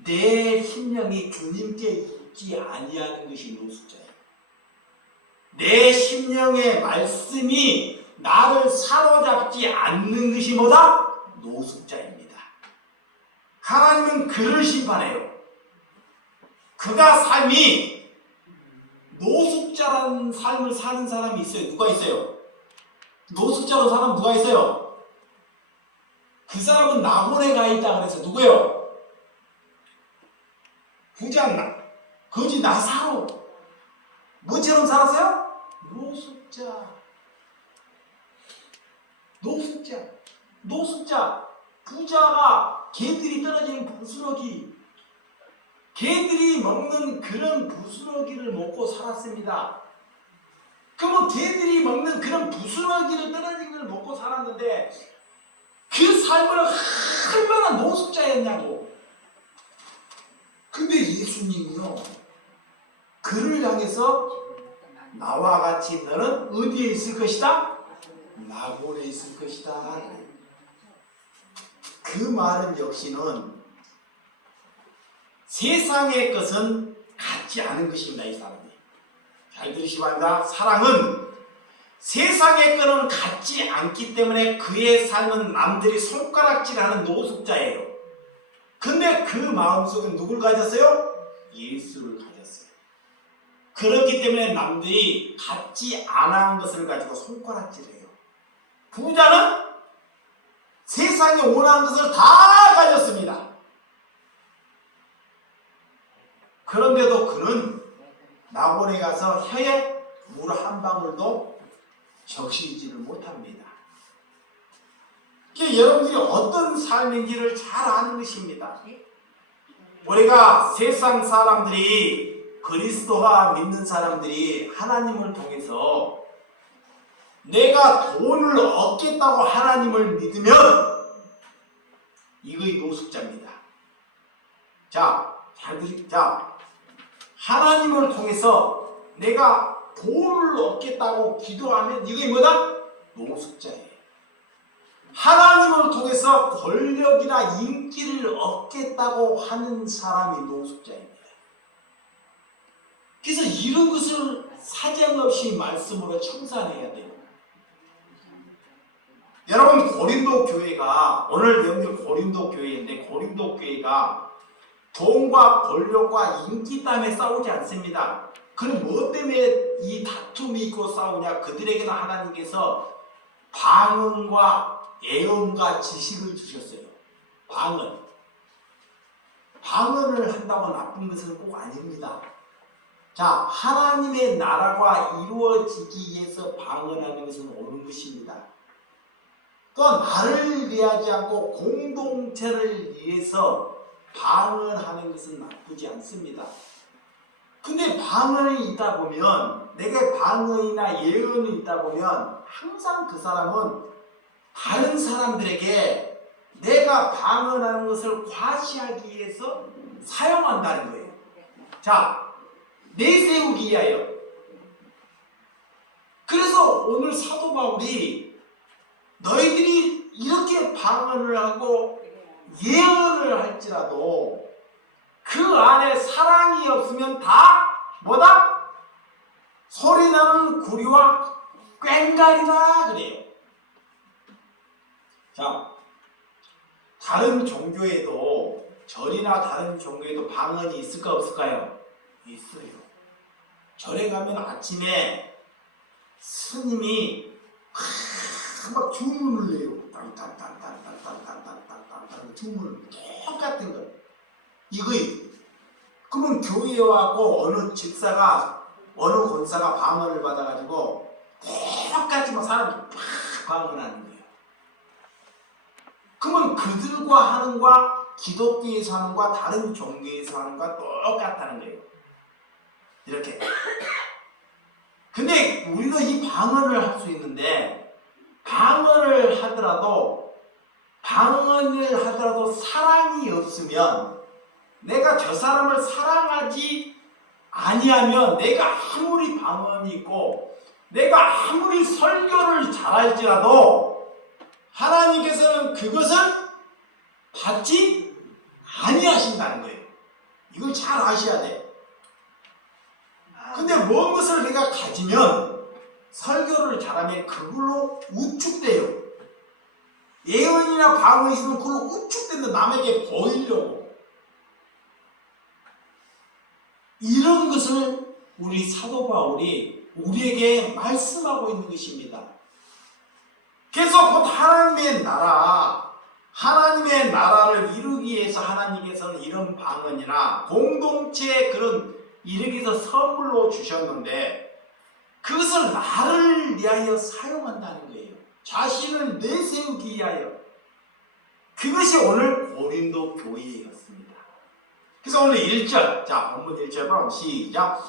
내 심령이 주님께 있지 아니하는 것이 노숙자예요. 내 심령의 말씀이 나를 사로잡지 않는 것이 뭐다? 노숙자입니다. 하나님은 그를 심판해요. 그가 삶이 노숙자라는 삶을 사는 사람이 있어요. 누가 있어요? 노숙자라는 사람 누가 있어요? 그 사람은 낙원에 가 있다 그래서 누구예요? 부장 거지 나사로. 뭐처럼 살았어요? 노숙자. 부자가 개들이 떨어지는 부스러기, 개들이 먹는 그런 부스러기를 먹고 살았습니다. 그러면 개들이 먹는 그런 부스러기를 떨어진 걸 먹고 살았는데 그 삶을 얼마나 노숙자였냐고. 근데 예수님이요, 그를 향해서 나와 같이 너는 어디에 있을 것이다? 낙원에 있을 것이다. 그 말은 역시는 세상의 것은 같지 않은 것입니다. 이 사람이 잘 들으시기 바랍니다. 사랑은 세상의 것은 같지 않기 때문에 그의 삶은 남들이 손가락질하는 노숙자예요. 근데 그 마음속에 누굴 가졌어요? 예수를 가졌어요. 그렇기 때문에 남들이 갖지 않은 것을 가지고 손가락질해요. 부자는 세상에 원하는 것을 다 가졌습니다. 그런데도 그는 낙원에 가서 혀에 물 한 방울도 적시지를 못합니다. 이게 여러분들이 어떤 삶인지를 잘 아는 것입니다. 우리가 세상 사람들이, 그리스도가 믿는 사람들이 하나님을 통해서 내가 돈을 얻겠다고 하나님을 믿으면 이거의 노숙자입니다. 자, 하나님을 통해서 내가 돈을 얻겠다고 기도하면 이게 뭐다? 노숙자예요. 하나님을 통해서 권력이나 인기를 얻겠다고 하는 사람이 노숙자입니다. 그래서 이런 것을 사정없이 말씀으로 청산해야 돼요. 여러분, 고린도 교회가, 오늘 여러분들 고린도 교회인데, 고린도 교회가 돈과 권력과 인기 때문에 싸우지 않습니다. 그럼 뭐 때문에 이 다툼이 있고 싸우냐? 그들에게는 하나님께서 방언과 예언과 지식을 주셨어요. 방언을 한다고 나쁜 것은 꼭 아닙니다. 자, 하나님의 나라가 이루어지기 위해서 방언하는 것은 옳은 것입니다. 또 나를 위하지 않고 공동체를 위해서 방언하는 것은 나쁘지 않습니다. 근데 방언이 있다 보면, 내게 방언이나 예언이 있다 보면 항상 그 사람은 다른 사람들에게 내가 방언하는 것을 과시하기 위해서 사용한다는 거예요. 자, 내세우기 위하여. 그래서 오늘 사도 바울이 너희들이 이렇게 방언을 하고 예언을 할지라도 그 안에 사랑이 없으면 다 뭐다? 소리나는 구리와 꽹가리라 그래요. 자, 다른 종교에도, 절이나 다른 종교에도 방언이 있을까 없을까요? 있어요. 절에 가면 아침에 스님이 막 주문을 내요. 땅땅땅땅땅땅땅땅땅땅 주문 똑같은 거. 이거예요. 그러면 교회에 와고 어느 집사가, 어느 권사가 방언을 받아가지고 똑같이 막 사람이 막 방언하는 거예요. 그러면 그들과 하는 과 기독교에서 하는 과 다른 종교에서 하는 과 똑같다는 거예요. 이렇게. 근데 우리도 이 방언을 할 수 있는데, 방언을 하더라도 사랑이 없으면, 내가 저 사람을 사랑하지 아니하면, 내가 아무리 방언이 있고 내가 아무리 설교를 잘할지라도 하나님께서는 그것을 받지 아니하신다는 거예요. 이걸 잘 아셔야 돼. 근데 먼 것을 내가 가지면, 설교를 잘하면 그걸로 우축돼요. 예언이나 방언이 있으면 그걸로 우축된다. 남에게 보이려고. 이런 것을 우리 사도 바울이 우리에게 말씀하고 있는 것입니다. 그래서 곧 하나님의 나라를 이루기 위해서 하나님께서는 이런 방언이나 공동체의 그런 이르기 위해서 선물로 주셨는데, 그것을 나를 위하여 사용한다는 거예요. 자신을 내세우기 위하여. 그것이 오늘 고린도 교회였습니다. 그래서 오늘 1절, 자, 본문 1절부터 시작.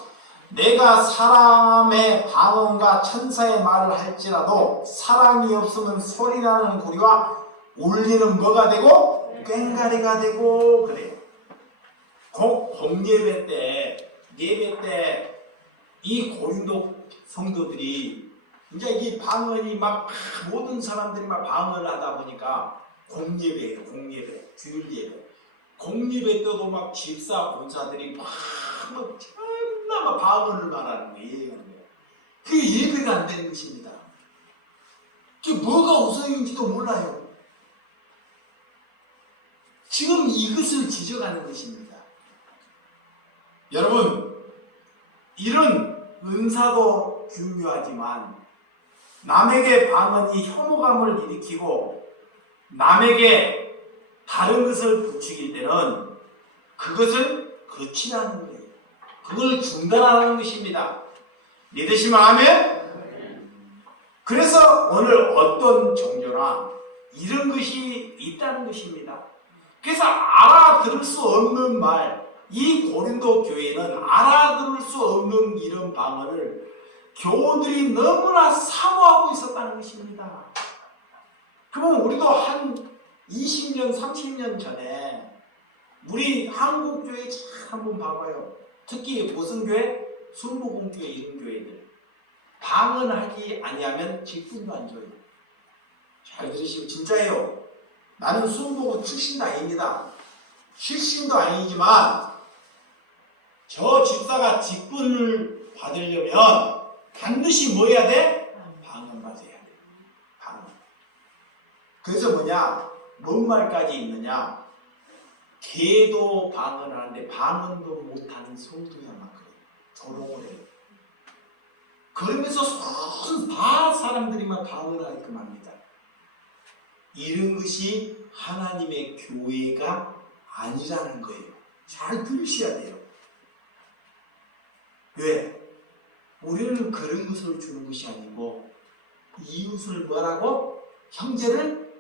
내가 사람의 방언과 천사의 말을 할지라도 사랑이 없으면 소리나는 구리와 울리는 뭐가 되고 꽹가리가 되고 그래요. 공예배 때, 예배 때 이 고린도 성도들이 이제 이 방언이 막 모든 사람들이 막 방언을 하다 보니까 공예배예요. 공예배, 주일 예배. 공예배 때도 막 집사 권사들이 막 존나 막 방언을 말하는 거예요. 그게 예배가 안 되는 것입니다. 그게 뭐가 우선인지도 몰라요. 지금 이것을 지적하는 것입니다. 여러분, 이런 은사도 중요하지만 남에게 방언이 혐오감을 일으키고 남에게 다른 것을 부추길 때는 그것을 거치라는 거예요. 그걸 중단하는 것입니다. 믿으시면 아멘? 그래서 오늘 어떤 종교나 이런 것이 있다는 것입니다. 그래서 알아들을 수 없는 말, 이 고린도 교회는 알아들을 수 없는 이런 방언을 교우들이 너무나 사모하고 있었다는 것입니다. 그러면 우리도 한 20년, 30년 전에 우리 한국 교회 잘 한번 봐봐요. 특히 무슨 교회? 순복음교회 이런 교회들. 방언하지 아니하면 직분도 안 줘요. 잘 들으시면 진짜예요. 나는 순복음 출신도 아닙니다. 출신도 아니지만 저 집사가 직분을 받으려면 반드시 뭐 해야 돼? 방언 받아야 돼. 방언. 그래서 뭐냐? 뭔 말까지 있느냐? 개도 방언하는데 방언도 못하는 성도야만 그래요. 조롱을 해요. 그러면서 다 사람들이만 방언하게끔 합니다. 이런 것이 하나님의 교회가 아니라는 거예요. 잘 들으셔야 돼요. 왜? 우리는 그런 것을 주는 것이 아니고 이웃을 뭐라고? 형제를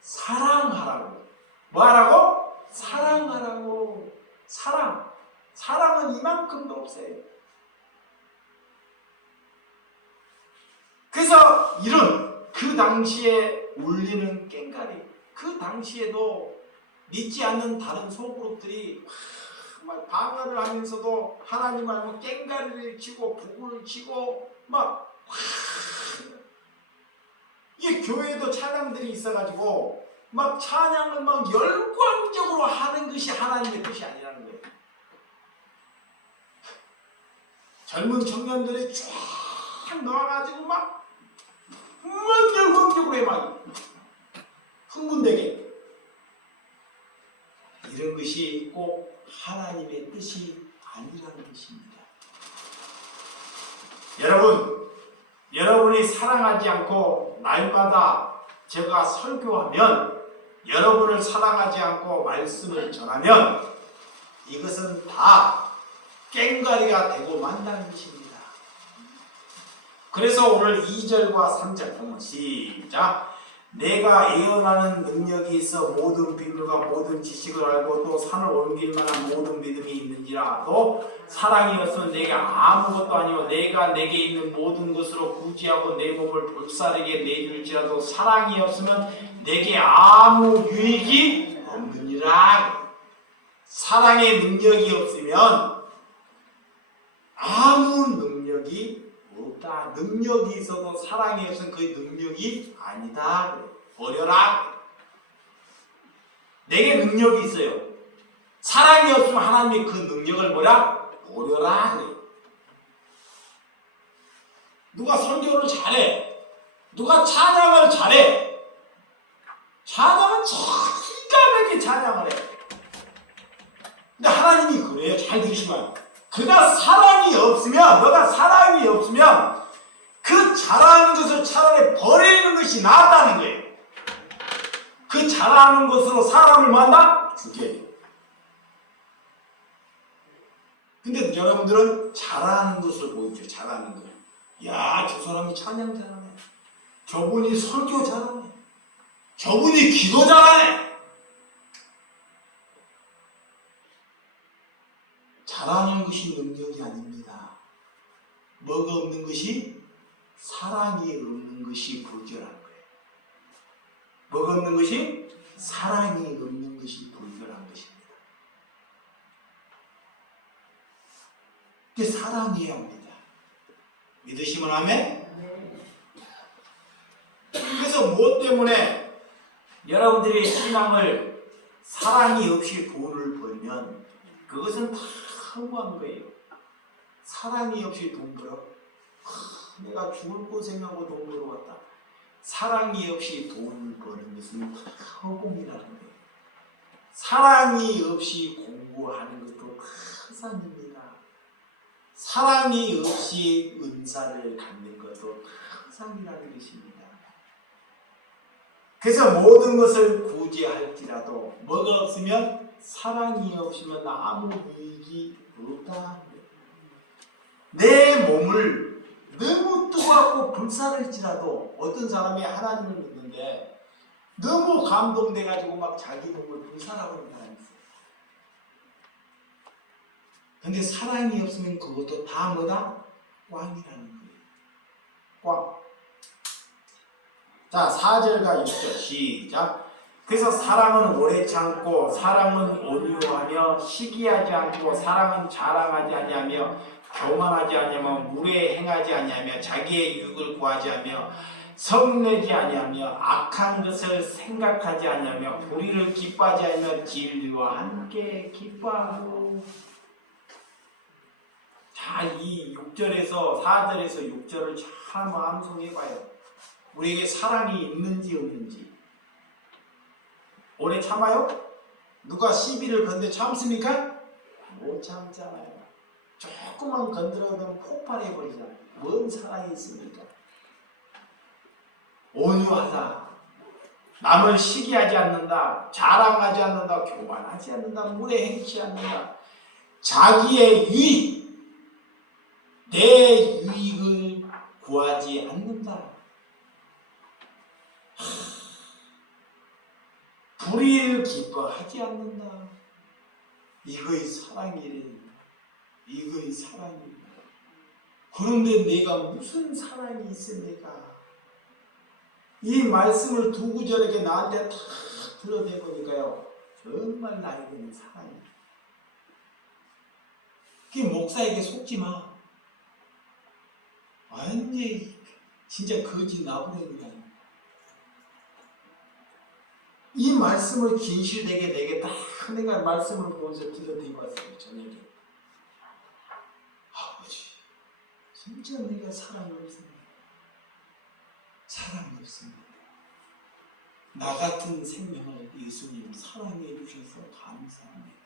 사랑하라고. 뭐하라고? 사랑하라고. 사랑. 사랑은 이만큼도 없어요. 그래서 이런 그 당시에 울리는 꽹과리, 그 당시에도 믿지 않는 다른 소그룹들이 막 방언을 하면서도 하나님 알고 꽹과리를 치고 북을 치고 막 이 교회도 찬양들이 있어가지고 막 찬양을 막 열광적으로 하는 것이 하나님의 뜻이 아니라는 거예요. 젊은 청년들이 쫙 나와가지고 막 열광적으로 해 막 흥분되게. 이런 것이 꼭 하나님의 뜻이 아니라는 것입니다. 여러분이 사랑하지 않고 날마다 제가 설교하면, 여러분을 사랑하지 않고 말씀을 전하면 이것은 다 꽹과리가 되고 만다는 것입니다. 그래서 오늘 2절과 3절 보면 시작. 내가 예언하는 능력이 있어 모든 비밀과 모든 지식을 알고 또 산을 옮길 만한 모든 믿음이 있는지라. 또 사랑이 없으면 내가 아무것도 아니오. 내가 내게 있는 모든 것으로 구제하고 내 몸을 볼살에게 내줄지라도 사랑이 없으면 내게 아무 유익이 없느니라. 사랑의 능력이 없으면 아무 능력이 없다. 능력이 있어도 사랑이 없으면 그 능력이 아니다. 버려라. 내게 능력이 있어요. 사랑이 없으면 하나님이 그 능력을 뭐라? 버려라. 누가 설교를 잘해. 누가 찬양을 잘해. 찬양은 기가 막히게 찬양을 해. 근데 하나님이 그래요. 잘 들으시면. 그가 사랑이 없으면, 너가 사랑이 없으면 그 잘하는 것을 차라리 버리는 것이 낫다는 거예요. 그 잘하는 것으로 사람을 만나 죽게. 근데 여러분들은 잘하는 것을 보이죠. 잘하는 거. 야, 저 사람이 찬양 잘하네. 저분이 설교 잘하네. 저분이 기도 잘하네. 잘하는 것이 능력이 아닙니다. 뭐가 없는 것이? 사랑이 없는 것이 불결한 거예요. 뭐가 없는 것이? 사랑이 없는 것이 불결한 것입니다. 이게 사랑해야 합니다. 믿으시면 아멘? 그래서 무엇 때문에 여러분들이 신앙을 사랑이 없이 돈을 벌면 그것은 다 허무한 거예요. 사랑이 없이 돈 벌어? 내가 죽을 고생하고 돈 벌어왔다. 사랑이 없이 돈을 버는 것은 다 허공이라는 거예요. 사랑이 없이 공부하는 것도 다 허상입니다. 사랑이 없이 은사를 갖는 것도 항상이라는 것입니다. 그래서 모든 것을 구제할지라도 뭐가 없으면 사랑이 없으면 아무 유익이 없다. 내 몸을 너무 뜨겁고 불살을지라도 어떤 사람이 하나님을 믿는데 너무 감동돼가지고 막 자기 몸을 불살하고 있는 사람이 있어요. 근데 사랑이 없으면 그것도 다 뭐다? 꽝이라는 거예요. 꽝. 자, 4절과 6절 시작. 그래서 사랑은 오래 참고 사랑은 온유하며 시기하지 않고 사랑은 자랑하지 아니하며 교만하지 아니하며 무례 행하지 아니하며 자기의 유익을 구하지 아니하며 성내지 아니하며 악한 것을 생각하지 아니하며 불의를 기뻐하지 아니하며 진리와 함께 기뻐하고. 자, 이 6절에서 4절에서 6절을 잘 암송해봐요. 우리에게 사랑이 있는지 없는지. 오래 참아요? 누가 시비를 건데 참습니까? 못 참잖아요. 조금만 건드려도 폭발해버리잖아요. 뭔 사랑이 있습니까? 온유하다. 남을 시기하지 않는다. 자랑하지 않는다. 교만하지 않는다. 무례행치 않는다. 자기의 유익, 내 유익을 구하지 않는다. 불의를 기뻐하지 않는다. 이거의 사랑이래. 이거의 사랑이래. 그런데 내가 무슨 사랑이 있습니까? 이 말씀을 두 구절에게 나한테 다 드러내보니까요, 정말 나에게는 사랑이야. 그 목사에게 속지 마. 완전히 진짜 거짓 나부랭이야. 이 말씀을 진실되게 내게 딱 내가 말씀을 보면서 들려드리고 왔어요. 저녁에. 아버지, 진짜 내가 사랑이 없습니다. 사랑이 없습니다. 나 같은 생명을 예수님 사랑해 주셔서 감사합니다.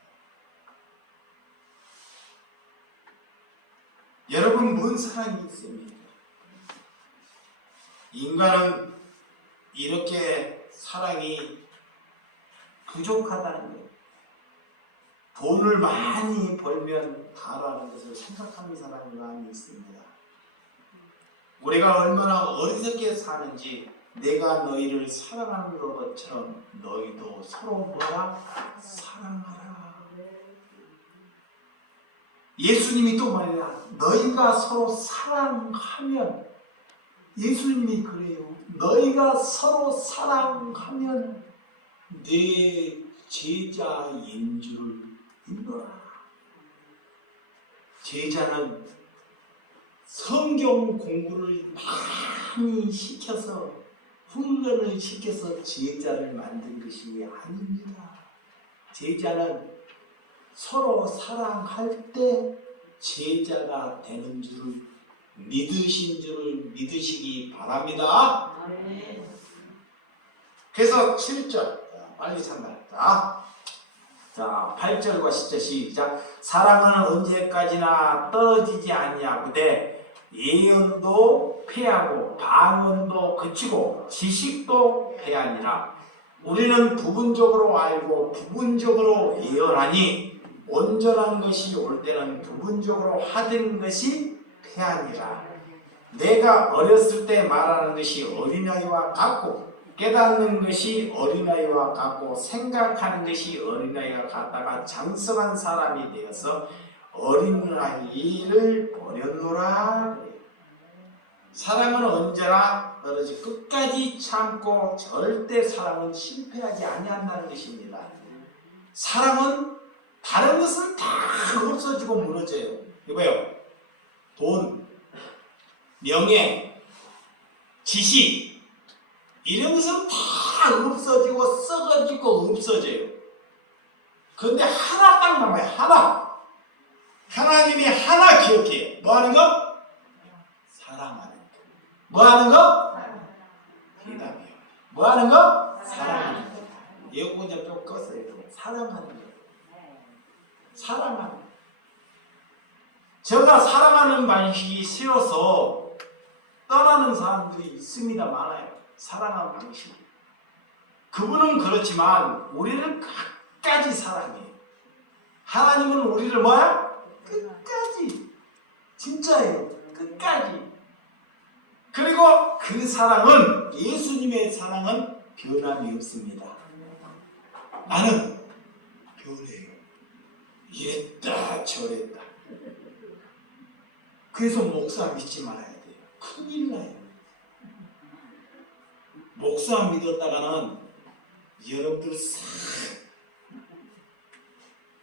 여러분, 뭔 사랑이 있습니까? 인간은 이렇게 사랑이 부족하다는 거예요. 돈을 많이 벌면 다라는 것을 생각하는 사람이 많이 있습니다. 우리가 얼마나 어리석게 사는지, 내가 너희를 사랑하는 것처럼 너희도 서로 뭐라? 사랑하라. 예수님이 또 말이야. 너희가 서로 사랑하면, 예수님이 그래요. 너희가 서로 사랑하면 내 제자인 줄 믿어라. 제자는 성경 공부를 많이 시켜서, 훈련을 시켜서 제자를 만든 것이 아닙니다. 제자는 서로 사랑할 때 제자가 되는 줄을 믿으신 줄을 믿으시기 바랍니다. 그래서 7절 빨리 참말했다. 자, 8절과 10절 시작. 사랑은 언제까지나 떨어지지 아니하고되 예언도 패하고 방언도 그치고 지식도 패하니라. 우리는 부분적으로 알고 부분적으로 예언하니 온전한 것이 올 때는 부분적으로 하던 것이 패하니라. 내가 어렸을 때 말하는 것이 어린아이와 같고 깨닫는 것이 어린아이와 같고 생각하는 것이 어린아이와 같다가 장성한 사람이 되어서 어린아이를 버렸노라. 사랑은 언제나 떨어지 끝까지 참고 절대 사랑은 실패하지 아니한다는 것입니다. 사랑은 다른 것은 다 없어지고 무너져요. 이거요. 돈, 명예, 지식 이런 것은 다 없어지고 썩어지고 없어져요. 그런데 하나 딱 남아요. 하나. 하나님이 하나 기억해요. 뭐 하는 거? 사랑하는 거. 뭐 하는 거? 대답이요. 뭐 하는 거? 사랑하는 거. 에어컨 좀 껐어요. 사랑하는 거. 사랑하는 거. 저 그러나 사랑하는 방식이 세워서 떠나는 사람들이 있습니다. 많아요. 사랑하는 방식이. 그분은 그렇지만 우리를 끝까지 사랑해요. 하나님은 우리를 뭐야? 끝까지. 진짜예요. 끝까지. 그리고 그 사랑은, 예수님의 사랑은 변함이 없습니다. 나는 변해요. 이랬다 저랬다. 그래서 목사 믿지 말아야 돼요. 큰일 나요. 목사 믿었다가는 여러분들 싹.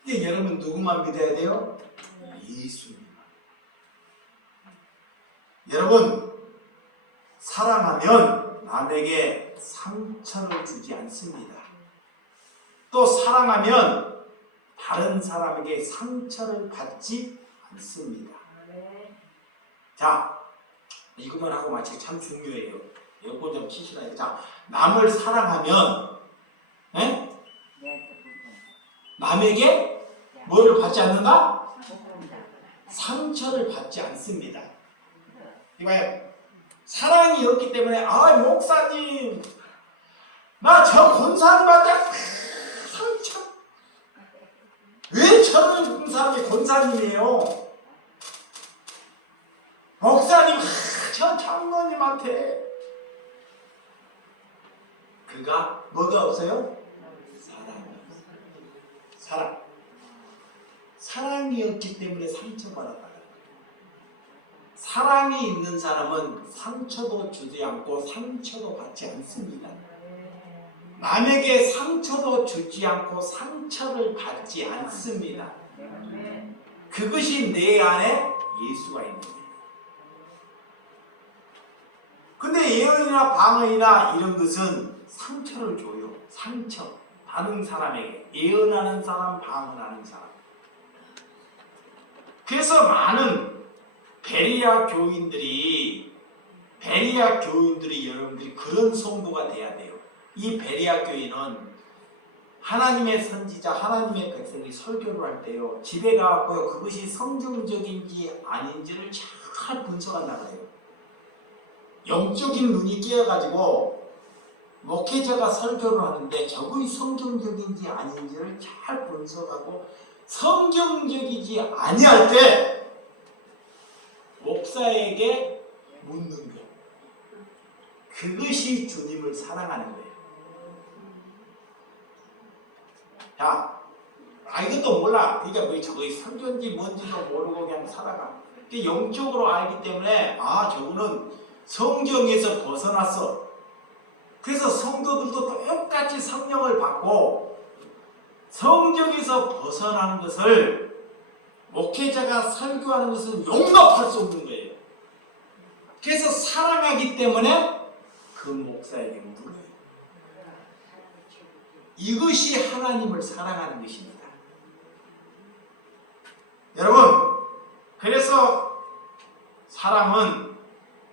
근데 여러분 누구만 믿어야 돼요? 예수님만. 여러분 사랑하면 남에게 상처를 주지 않습니다. 또 사랑하면 다른 사람에게 상처를 받지 않습니다. 자, 이것만 하고 마치기 참 중요해요. 여권 좀 치시라 해요. 자, 남을 사랑하면 남에게 뭐를 받지 않는다? 상처를 받지 않습니다. 이봐요. 사랑이 없기 때문에 목사님 나 저 권사님한테 상처. 왜 저런 사람이 권사님이에요? 목사님 저 장로님한테. 그가 뭐가 없어요? 사랑이 없어요. 사랑이 없기 때문에 상처받았다. 사랑이 있는 사람은 상처도 주지 않고 상처도 받지 않습니다. 남에게 상처도 주지 않고 상처를 받지 않습니다. 그것이 내 안에 예수가 있는 거예요. 근데 예언이나 방언이나 이런 것은 상처를 줘요. 상처. 다른 사람에게. 예언하는 사람, 방언하는 사람. 그래서 많은 베리아 교인들이 여러분들이 그런 성도가 돼야 돼요. 이 베리아 교인은 하나님의 선지자, 하나님의 백성이 설교를 할 때요, 집에 가고요, 그것이 성경적인지 아닌지를 잘 분석한다고 해요. 영적인 눈이 끼어가지고 목회자가 설교를 하는데 저것이 성경적인지 아닌지를 잘 분석하고 성경적이지 아니할 때 목사에게 묻는 것. 그것이 주님을 사랑하는 거예요. 자, 이것도 몰라. 그러니까 뭐 저거 성경인지 뭔지도 모르고 그냥 살아가. 영적으로 알기 때문에 저거는 성경에서 벗어났어. 그래서 성도들도 똑같이 성령을 받고 성경에서 벗어난 것을 목회자가 설교하는 것은 용납할 수 없는 거예요. 그래서 사랑하기 때문에 그 목사에게 물어요. 이것이 하나님을 사랑하는 것입니다. 여러분, 그래서 사랑은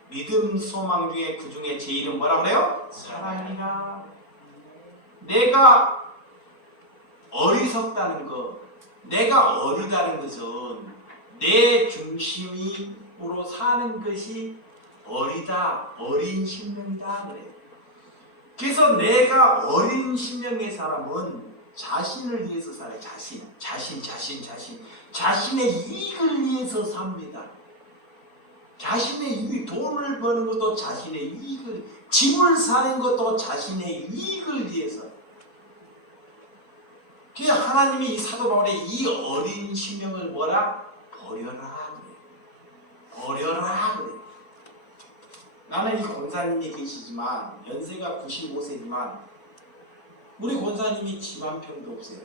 믿음, 소망 중에 그 중에 제일은 뭐라 그래요? 사랑이라. 내가 어리석다는 것, 내가 어리다는 것은 내 중심으로 사는 것이 어리다, 어린 신명이다 그래요. 그래서 내가 어린 신명의 사람은 자신을 위해서 살아요. 자신의 이익을 위해서 삽니다. 자신의 이익, 돈을 버는 것도 자신의 이익을, 집을 사는 것도 자신의 이익을 위해서. 그래서 하나님이 이 사도 바울의 이 어린 신명을 뭐라? 버려라 그래요. 버려라 그래요. 나는 이 권사님이 계시지만 연세가 95세지만 우리 권사님이 집 한 평도 없어요.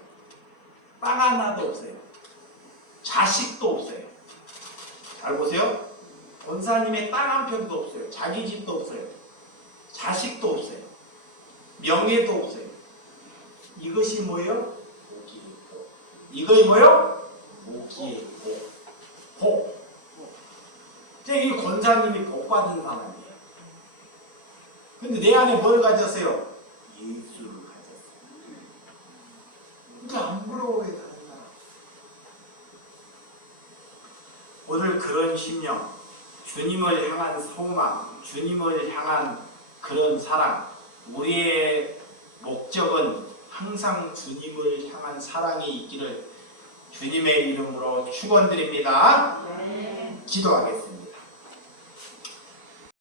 땅 하나도 없어요. 자식도 없어요. 잘 보세요. 권사님의 땅 한 평도 없어요. 자기 집도 없어요. 자식도 없어요. 명예도 없어요. 이것이 뭐예요? 복이에요. 이것이 뭐예요? 복이에요. 복. 이 권사님이 복받은 사람이에요. 근데 내 안에 뭘 가졌어요? 예수를 가졌어요. 그러니까 안 부러워요, 다른 사람. 오늘 그런 심령, 주님을 향한 소망, 주님을 향한 그런 사랑, 우리의 목적은 항상 주님을 향한 사랑이 있기를 주님의 이름으로 축원드립니다. 기도하겠습니다.